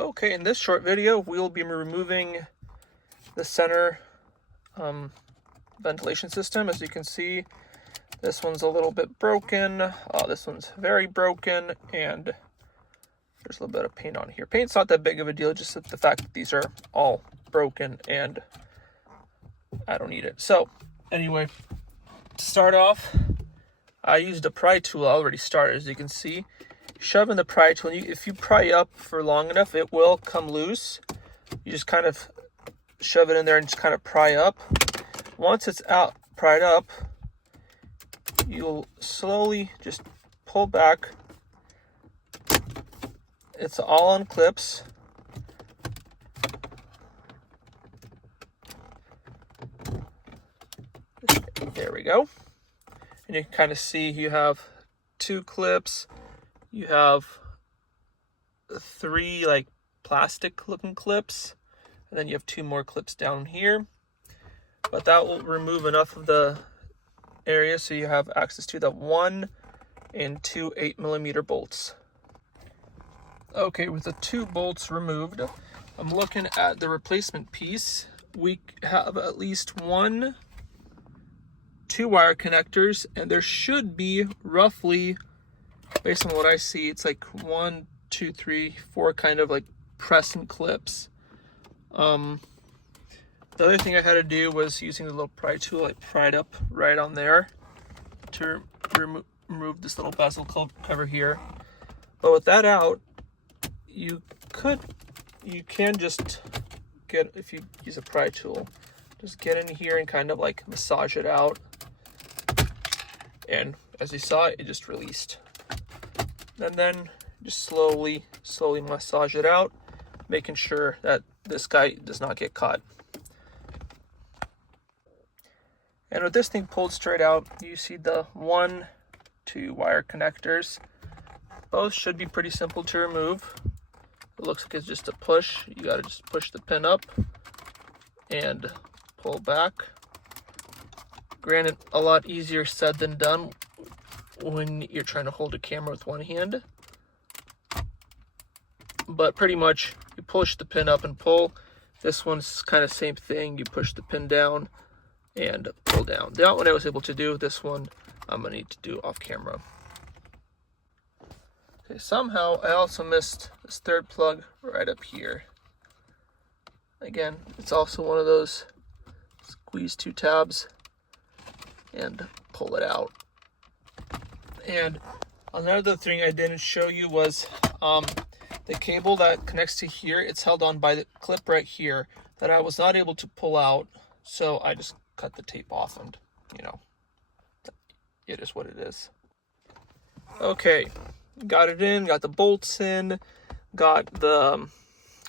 Okay, in this short video, we'll be removing the center ventilation system. As you can see, this one's a little bit broken. This one's very broken, and there's a little bit of paint on here. Paint's not that big of a deal, just the fact that these are all broken and I don't need it. So anyway, to start off, I used a pry tool already started. As you can see, shove in the pry tool. If you pry up for long enough, it will come loose. You just kind of shove it in there and just kind of pry up. Once it's out, pried up, you'll slowly just pull back. It's all on clips. There we go. And you can kind of see you have 2 clips. You have 3 like plastic looking clips, and then you have 2 more clips down here. But that will remove enough of the area so you have access to the 1 and 2 8mm bolts. Okay, with the 2 bolts removed, I'm looking at the replacement piece. We have at least 2 wire connectors, and there should be roughly, based on what I see, it's like 1, 2, 3, 4 kind of like crescent clips. The other thing I had to do was using the little pry tool. I pried up right on there to remove this little bezel cover here. But with that out, you can just get, if you use a pry tool, just get in here and kind of like massage it out. And as you saw, it just released. And then just slowly massage it out, making sure that this guy does not get caught. And with this thing pulled straight out, you see the 1, 2 wire connectors. Both should be pretty simple to remove. It looks like it's just a push. You gotta just push the pin up and pull back. Granted, a lot easier said than done when you're trying to hold a camera with one hand. But pretty much, you push the pin up and pull. This one's kind of same thing. You push the pin down and pull down. That one I was able to do. This one I'm gonna need to do off camera. Okay, somehow I also missed this 3rd plug right up here. Again, it's also one of those squeeze 2 tabs and pull it out. And another thing I didn't show you was the cable that connects to here. It's held on by the clip right here that I was not able to pull out, so I just cut the tape off, and you know, it is what it is. Okay, got it in, got the bolts in, got the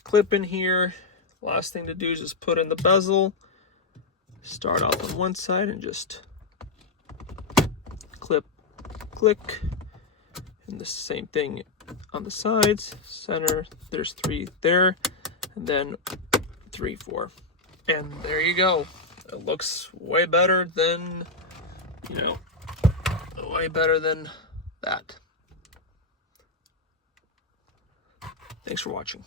clip in here. Last thing to do is just put in the bezel. Start off on one side and just clip, click, and the same thing on the sides. Center, there's 3 there, and then 3, 4, and there you go. It looks way better than, way better than that. Thanks for watching.